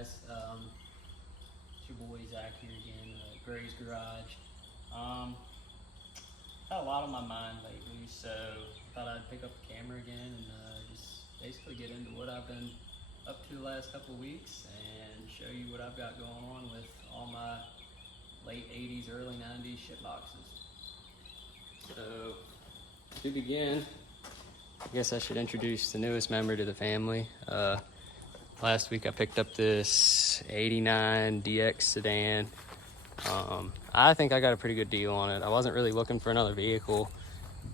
guys? It's your boy Zach here again, Gray's Garage. Had a lot on my mind lately, so I thought I'd pick up the camera again and just basically get into what I've been up to the last couple of weeks and show you what I've got going on with all my late 80s, early 90s shit boxes. So, to begin, I guess I should introduce the newest member to the family. Last week I picked up this 89 DX sedan. I think I got a pretty good deal on it. I wasn't really looking for another vehicle,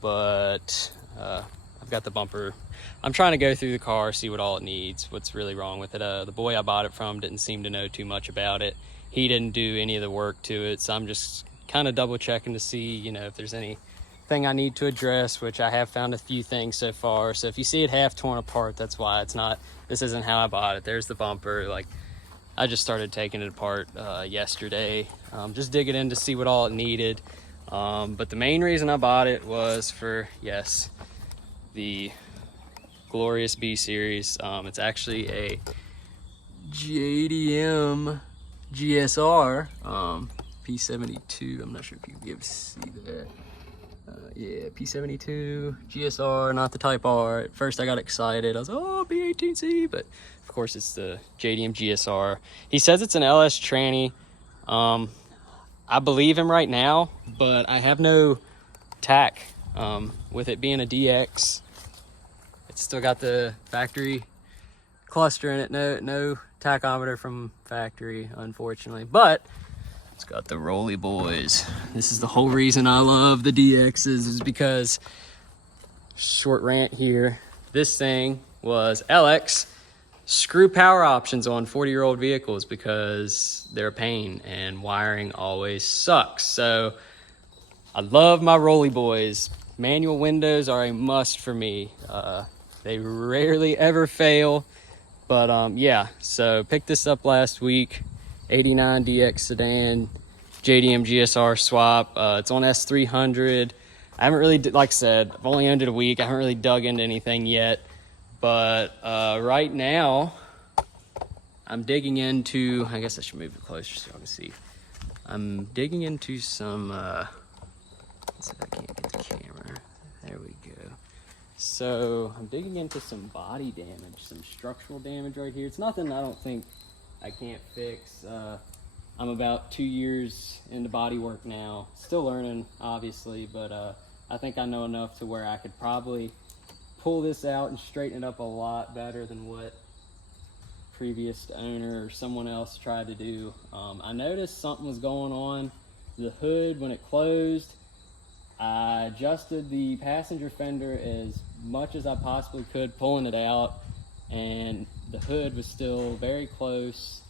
but I've got the bumper. I'm trying to go through the car, see what all it needs, what's really wrong with it. The boy I bought it from didn't seem to know too much about it. He didn't do any of the work to it, so I'm just kind of double checking to see, you know, if there's anything I need to address, which I have found a few things so far. So if you see it half torn apart, that's why. This isn't how I bought it. There's the bumper. Like, I just started taking it apart yesterday, just digging in to see what all it needed. But the main reason I bought it was for, yes, the glorious B series. It's actually a JDM GSR P72. I'm not sure if you can be able to see that. Yeah, P72 GSR, not the Type R. At first I got excited. I was like, oh, B18C, but of course it's the JDM GSR. He says it's an LS tranny. I believe him right now, but I have no tack. With it being a DX, it's still got the factory cluster in it. No tachometer from factory, unfortunately, but it's got the Rolly Boys. This is the whole reason I love the DXs, is because, short rant here, this thing was LX. Screw power options on 40-year-old vehicles because they're a pain and wiring always sucks. So I love my Rolly Boys. Manual windows are a must for me. They rarely ever fail, but yeah, so picked this up last week. 89 DX sedan, JDM GSR swap. It's on S300. I haven't really, like I said, I've only owned it a week. I haven't really dug into anything yet. But right now, I'm digging into, I guess I should move it closer so I can see. I'm digging into some, let's see if I can't get the camera. There we go. So I'm digging into some body damage, some structural damage right here. It's nothing I don't think I can't fix. I'm about 2 years into body work now. Still learning, obviously, but I think I know enough to where I could probably pull this out and straighten it up a lot better than what previous owner or someone else tried to do. I noticed something was going on. The hood, when it closed, I adjusted the passenger fender as much as I possibly could, pulling it out, and the hood was still very close.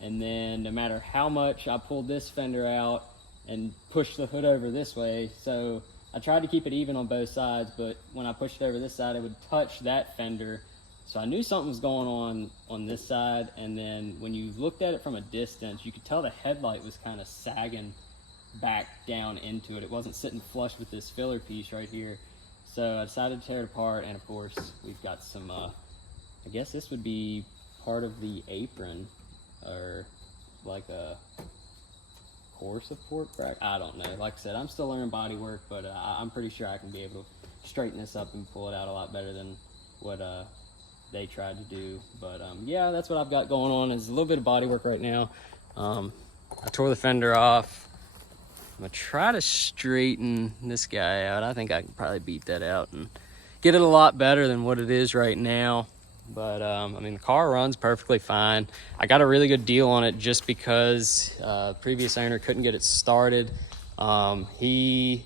And then no matter how much I pulled this fender out and pushed the hood over this way, so I tried to keep it even on both sides, but when I pushed it over this side, it would touch that fender. So I knew something was going on this side. And then when you looked at it from a distance, you could tell the headlight was kind of sagging back down into it. It wasn't sitting flush with this filler piece right here. So I decided to tear it apart. And of course, we've got some, I guess this would be part of the apron, or like a core support crack. I don't know. Like I said, I'm still learning body work, but I'm pretty sure I can be able to straighten this up and pull it out a lot better than what they tried to do. But yeah, that's what I've got going on, is a little bit of body work right now. I tore the fender off. I'm gonna try to straighten this guy out. I think I can probably beat that out and get it a lot better than what it is right now. But I mean, the car runs perfectly fine. I got a really good deal on it just because previous owner couldn't get it started. He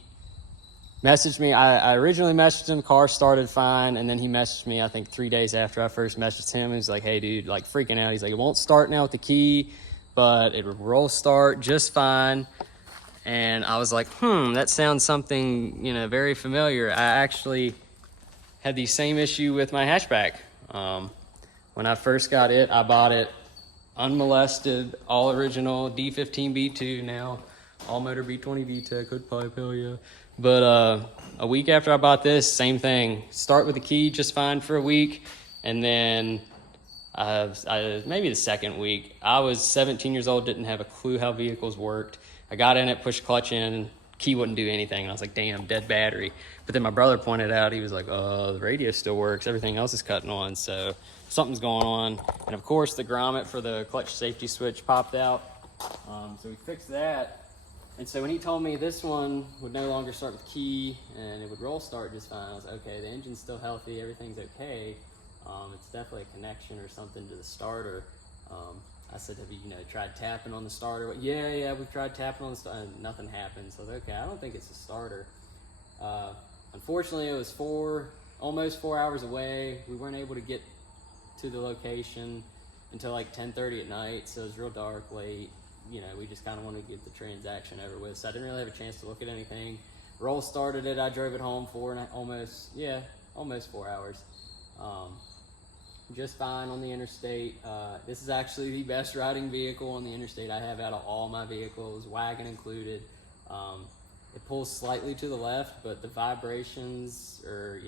messaged me. I originally messaged him, car started fine, and then he messaged me, I think 3 days after I first messaged him. He's like, hey dude, like freaking out. He's like, it won't start now with the key, but it will start just fine. And I was like, that sounds something, you know, very familiar. I actually had the same issue with my hatchback. When I first got it, I bought it unmolested, all original D15 B2, now all motor B20 VTEC, hood pipe, hell yeah. But a week after I bought this, same thing. Start with the key just fine for a week, and then maybe the second week. I was 17 years old, didn't have a clue how vehicles worked. I got in it, pushed clutch in, key wouldn't do anything. And I was like, damn, dead battery. But then my brother pointed out, he was like, the radio still works. Everything else is cutting on. So something's going on. And of course the grommet for the clutch safety switch popped out. So we fixed that. And so when he told me this one would no longer start with key and it would roll start just fine, I was like, okay, the engine's still healthy, everything's okay. It's definitely a connection or something to the starter. I said, have you, tried tapping on the starter? Yeah, we've tried tapping on the starter, and nothing happened. So I was like, okay, I don't think it's a starter. Unfortunately, it was almost 4 hours away. We weren't able to get to the location until like 10:30 at night, so it was real dark, late. We just kind of wanted to get the transaction over with. So I didn't really have a chance to look at anything. Roll started it. I drove it home almost 4 hours. Just fine on the interstate. This is actually the best riding vehicle on the interstate I have out of all my vehicles, wagon included. It pulls slightly to the left, but the vibrations or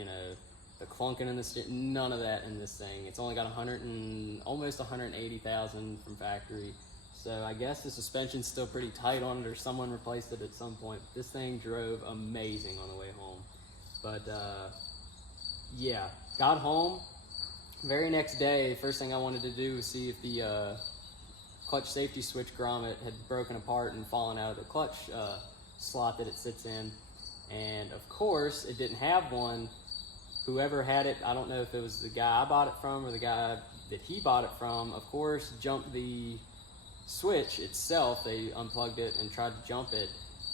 the clunking in the none of that in this thing. It's only got almost 180,000 from factory. So I guess the suspension's still pretty tight on it, or someone replaced it at some point. This thing drove amazing on the way home. But yeah, got home. Very next day, first thing I wanted to do was see if the clutch safety switch grommet had broken apart and fallen out of the clutch slot that it sits in. And of course, it didn't have one. Whoever had it, I don't know if it was the guy I bought it from or the guy that he bought it from, of course, jumped the switch itself. They unplugged it and tried to jump it,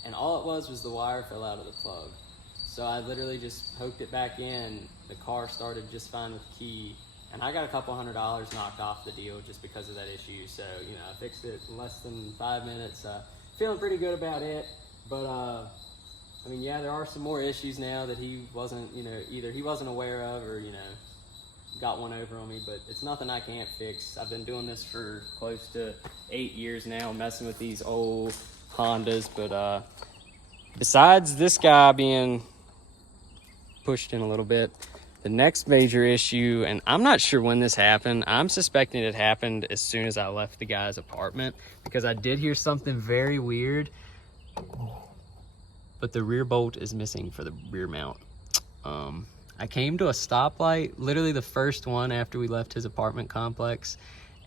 and all it was the wire fell out of the plug. So I literally just poked it back in. The car started just fine with the key, and I got a couple $100 knocked off the deal just because of that issue. So I fixed it in less than 5 minutes. Feeling pretty good about it. But I mean, yeah, there are some more issues now that he wasn't, either he wasn't aware of or got one over on me, but it's nothing I can't fix. I've been doing this for close to 8 years now, messing with these old Hondas. But besides this guy being pushed in a little bit, the next major issue, and I'm not sure when this happened, I'm suspecting it happened as soon as I left the guy's apartment, because I did hear something very weird, but the rear bolt is missing for the rear mount. I came to a stoplight, literally the first one after we left his apartment complex,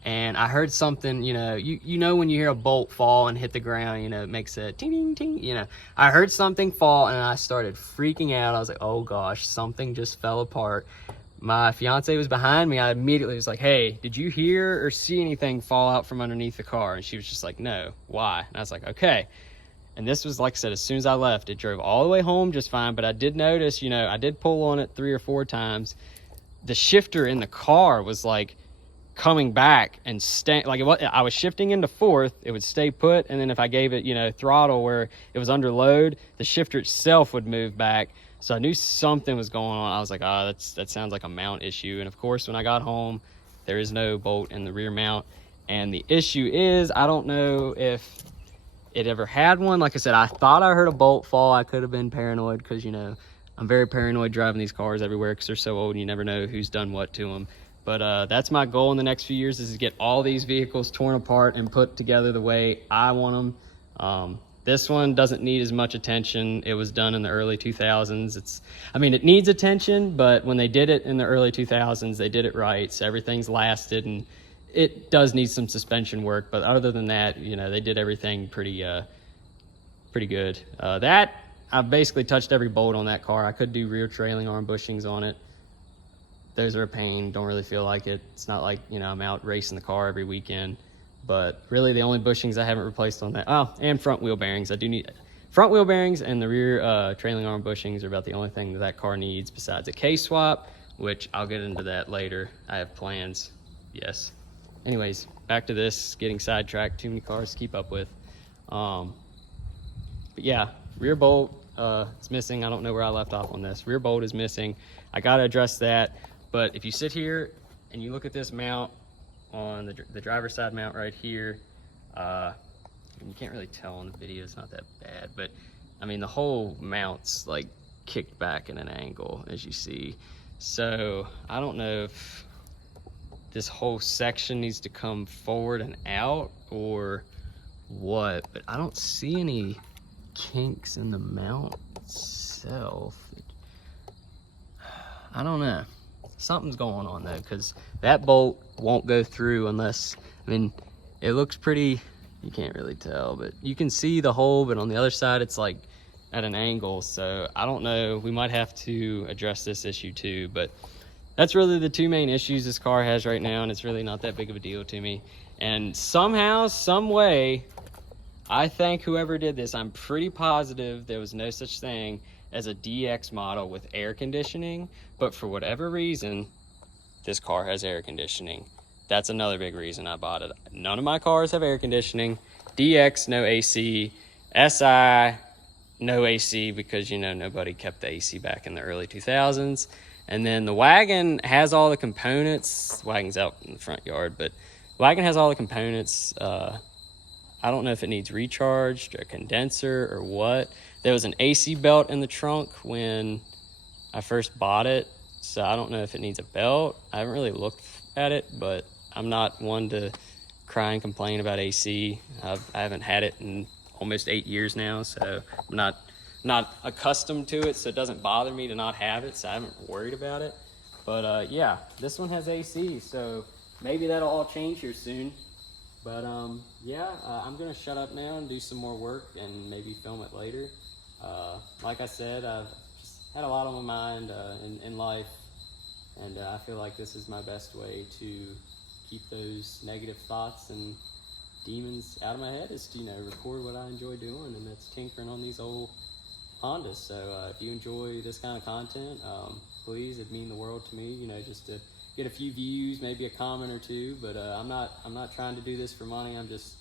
and I heard something, you know when you hear a bolt fall and hit the ground, it makes a ting, ting, ting, I heard something fall and I started freaking out. I was like, oh gosh, something just fell apart. My fiance was behind me. I immediately was like, hey, did you hear or see anything fall out from underneath the car? And she was just like, no, why? And I was like, okay. And this was, like I said, as soon as I left, it drove all the way home just fine. But I did notice, I did pull on it 3 or 4 times. The shifter in the car was like coming back and staying, like I was shifting into fourth, it would stay put. And then if I gave it, throttle where it was under load, the shifter itself would move back. So I knew something was going on. I was like, that sounds like a mount issue. And of course, when I got home, there is no bolt in the rear mount. And the issue is, I don't know if it ever had one. Like I said, I thought I heard a bolt fall. I could have been paranoid because, I'm very paranoid driving these cars everywhere because they're so old and you never know who's done what to them. But that's my goal in the next few years, is to get all these vehicles torn apart and put together the way I want them. This one doesn't need as much attention. It was done in the early 2000s. It needs attention, but when they did it in the early 2000s, they did it right. So everything's lasted, and it does need some suspension work, but other than that, they did everything pretty good. I've basically touched every bolt on that car. I could do rear trailing arm bushings on it. Those are a pain. Don't really feel like it. It's not like, I'm out racing the car every weekend. But really the only bushings I haven't replaced on that, and front wheel bearings. I do need front wheel bearings, and the rear trailing arm bushings are about the only thing that car needs besides a case swap, which I'll get into that later. I have plans. Yes. Anyways, back to this, getting sidetracked, too many cars to keep up with. But yeah, rear bolt, it's missing. I don't know where I left off on this. Rear bolt is missing. I got to address that. But if you sit here and you look at this mount on the driver's side mount right here, and you can't really tell on the video, it's not that bad, but the whole mount's like kicked back in an angle, as you see. So I don't know if this whole section needs to come forward and out or what, but I don't see any kinks in the mount itself. I don't know. Something's going on though, because that bolt won't go through unless, I mean, it looks pretty, you can't really tell, but you can see the hole, but on the other side it's like at an angle. So I don't know, we might have to address this issue too, but that's really the two main issues this car has right now, and it's really not that big of a deal to me. And somehow, some way, I think whoever did this, I'm pretty positive there was no such thing as a DX model with air conditioning, but for whatever reason, this car has air conditioning. That's another big reason I bought it. None of my cars have air conditioning. DX, no AC. SI, no AC, because, you know, nobody kept the AC back in the early 2000s. And then the wagon has all the components. The wagon's out in the front yard, but the wagon has all the components. I don't know if it needs recharged, a condenser, or what. There was an AC belt in the trunk when I first bought it, so I don't know if it needs a belt. I haven't really looked at it, but I'm not one to cry and complain about AC. I haven't had it in almost 8 years now, so I'm not accustomed to it, so it doesn't bother me to not have it, so I haven't worried about it. But yeah, this one has AC, so maybe that'll all change here soon. But yeah, I'm gonna shut up now and do some more work and maybe film it later. Like I said, I've just had a lot on my mind in life, and I feel like this is my best way to keep those negative thoughts and demons out of my head, is to, you know, record what I enjoy doing, and that's tinkering on these old Hondas. So if you enjoy this kind of content, please, it'd mean the world to me, you know, just to get a few views, maybe a comment or two. But I'm not trying to do this for money. I'm just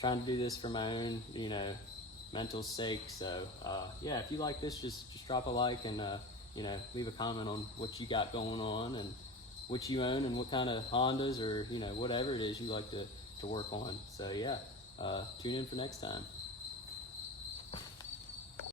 trying to do this for my own, you know, mental sake. So yeah, if you like this, just drop a like, and you know, leave a comment on what you got going on and what you own and what kind of Hondas, or, you know, whatever it is you like to work on. So yeah, tune in for next time.